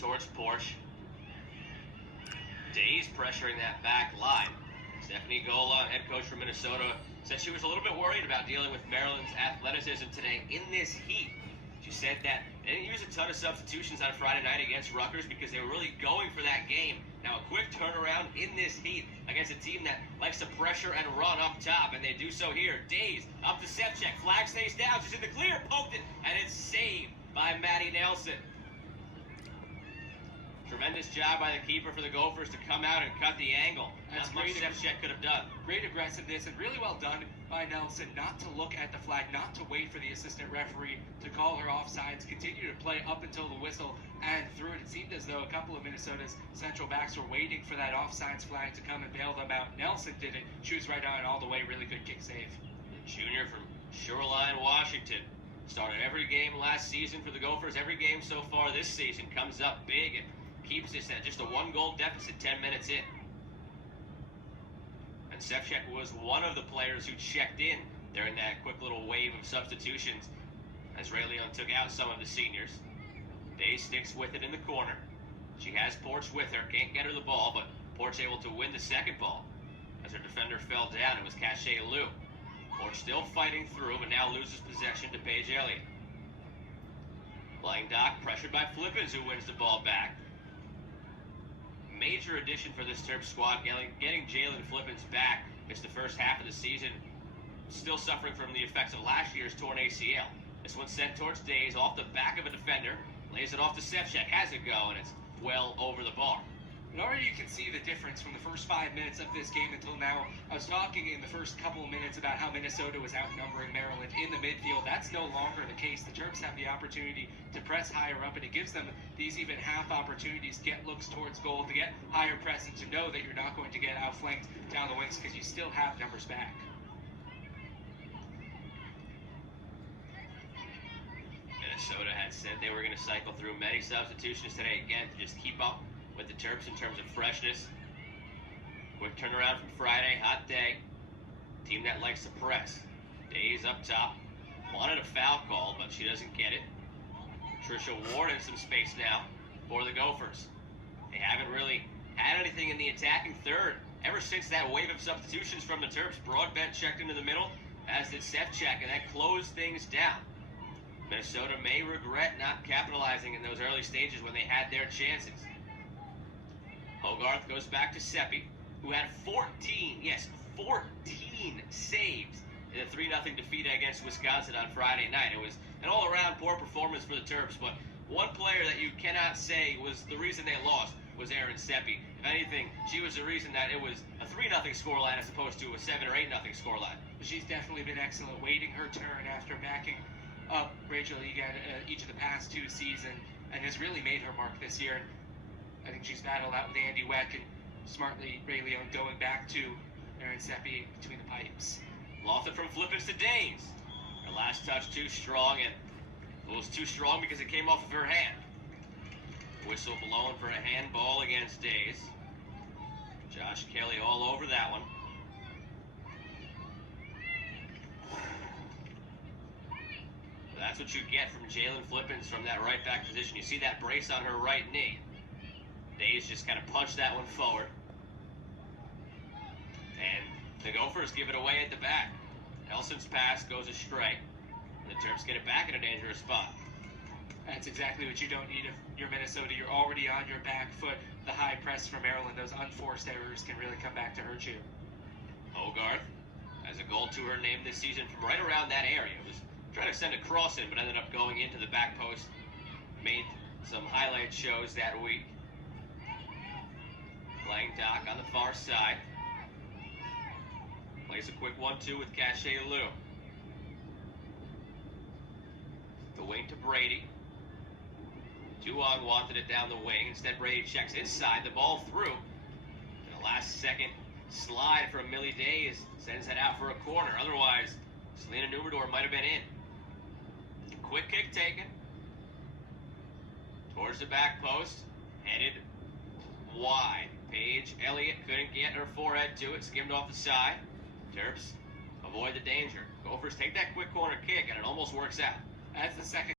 towards Porch. Days pressuring that back line. Stephanie Gola, head coach from Minnesota, said she was a little bit worried about dealing with Maryland's athleticism today in this heat. She said that they didn't use a ton of substitutions on Friday night against Rutgers because they were really going for that game. Now a quick turnaround in this heat against a team that likes to pressure and run up top, and they do so here. Days up to Sevchek, flag stays down, she's in the clear, poked it, and it's saved by Maddie Nelson. Tremendous job by the keeper for the Gophers to come out and cut the angle. That's what Sevchek could have done. Great aggressiveness and really well done by Nelson not to look at the flag, not to wait for the assistant referee to call her offsides, continue to play up until the whistle and through it. It seemed as though a couple of Minnesota's central backs were waiting for that offsides flag to come and bail them out. Nelson did it. She was right on all the way. Really good kick save. The junior from Shoreline, Washington. Started every game last season for the Gophers. Every game so far this season comes up big and keeps this at just a 1-goal deficit 10 minutes in. And Sevchek was one of the players who checked in during that quick little wave of substitutions as Ray Leon took out some of the seniors. Day sticks with it in the corner. She has Porch with her, can't get her the ball, but Porch able to win the second ball. As her defender fell down, it was Cache Liu. Porch still fighting through, but now loses possession to Paige Elliott. Dock pressured by Flippens, who wins the ball back. Major addition for this Terps squad, getting Jlon Flippens back. It's the first half of the season, still suffering from the effects of last year's torn ACL. This one's sent towards Days, off the back of a defender, lays it off to Sevchek, has it go, and it's well over the bar. And already you can see the difference from the first 5 minutes of this game until now. I was talking in the first couple of minutes about how Minnesota was outnumbering Maryland in the midfield. That's no longer the case. The Terps have the opportunity to press higher up, and it gives them these even half opportunities to get looks towards goal, to get higher press, and to know that you're not going to get outflanked down the wings because you still have numbers back. Minnesota had said they were going to cycle through many substitutions today again to just keep up with the Terps in terms of freshness. Quick turnaround from Friday, hot day. Team that likes to press. Days up top. Wanted a foul call, but she doesn't get it. Trisha Ward in some space now for the Gophers. They haven't really had anything in the attacking third ever since that wave of substitutions from the Terps. Broadbent checked into the middle, as did Sevchek, and that closed things down. Minnesota may regret not capitalizing in those early stages when they had their chances. Hogarth goes back to Seppi, who had 14 saves in a 3-0 defeat against Wisconsin on Friday night. It was an all-around poor performance for the Terps, but one player that you cannot say was the reason they lost was Erin Seppi. If anything, she was the reason that it was a 3-0 scoreline as opposed to a 7 or 8-0 scoreline. She's definitely been excellent, waiting her turn after backing up Rachel Egan each of the past 2 seasons, and has really made her mark this year. I think she's battled out with Andy Weck, and smartly Ray Leon going back to Erin Seppi between the pipes. Lost it from Flippens to Days. Her last touch too strong, and it was too strong because it came off of her hand. Whistle blown for a handball against Days. Josh Kelly all over that one. That's what you get from Jlon Flippens from that right back position. You see that brace on her right knee. Days just kind of punched that one forward. And the Gophers give it away at the back. Nelson's pass goes astray. The Terps get it back in a dangerous spot. That's exactly what you don't need if you're Minnesota. You're already on your back foot. The high press from Maryland, those unforced errors can really come back to hurt you. Hogarth has a goal to her name this season from right around that area. It was trying to send a cross in, but ended up going into the back post. Made some highlight shows that week. Playing Dock on the far side. Plays a quick 1-2 with Cache Liu. The wing to Brady. Duong wanted it down the wing. Instead, Brady checks inside. The ball through. And a last-second slide from Millie Days sends it out for a corner. Otherwise, Selena Numerdor might have been in. Quick kick taken. Towards the back post. Headed wide. Paige Elliott couldn't get her forehead to it. Skimmed off the side. Terps avoid the danger. Gophers take that quick corner kick, and it almost works out. That's the second